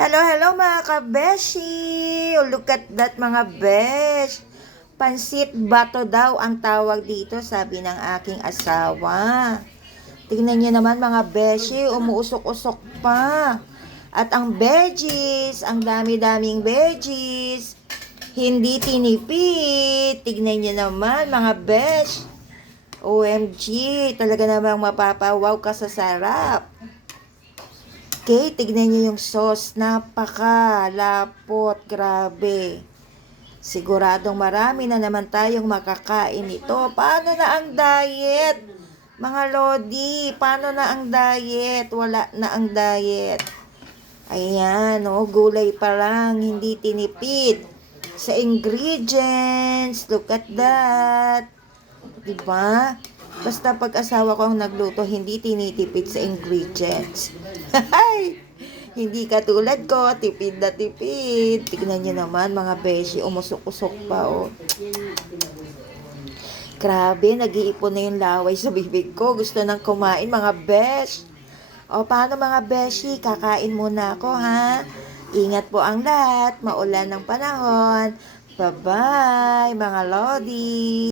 Hello, hello mga kabeshi! Look at that mga besh! Pansit bato daw ang tawag dito, sabi ng aking asawa. Tingnan niyo naman mga beshi, umuusok-usok pa. At ang veggies, ang dami-daming veggies. Hindi tinipid. Tingnan niyo naman mga besh. OMG, talaga namang mapapawaw ka sa sarap. Okay, tignan niyo yung sauce. Napaka-lapot. Grabe. Siguradong marami na naman tayong makakain nito. Paano na ang diet? Mga Lodi, paano na ang diet? Wala na ang diet. Ayan, oh, gulay pa lang. Hindi tinipid sa ingredients. Look at that. Diba? Basta pag-asawa ko ang nagluto, hindi tinitipid sa ingredients. Hindi katulad ko, tipid na tipid. Tignan nyo naman mga beshi, umusok-usok pa oh. Grabe, nag-iipon na yung laway sa bibig ko. Gusto nang kumain mga besh. O paano mga beshi, kakain muna ako ha. Ingat po ang lahat, maulan ng panahon. Bye-bye mga lodi.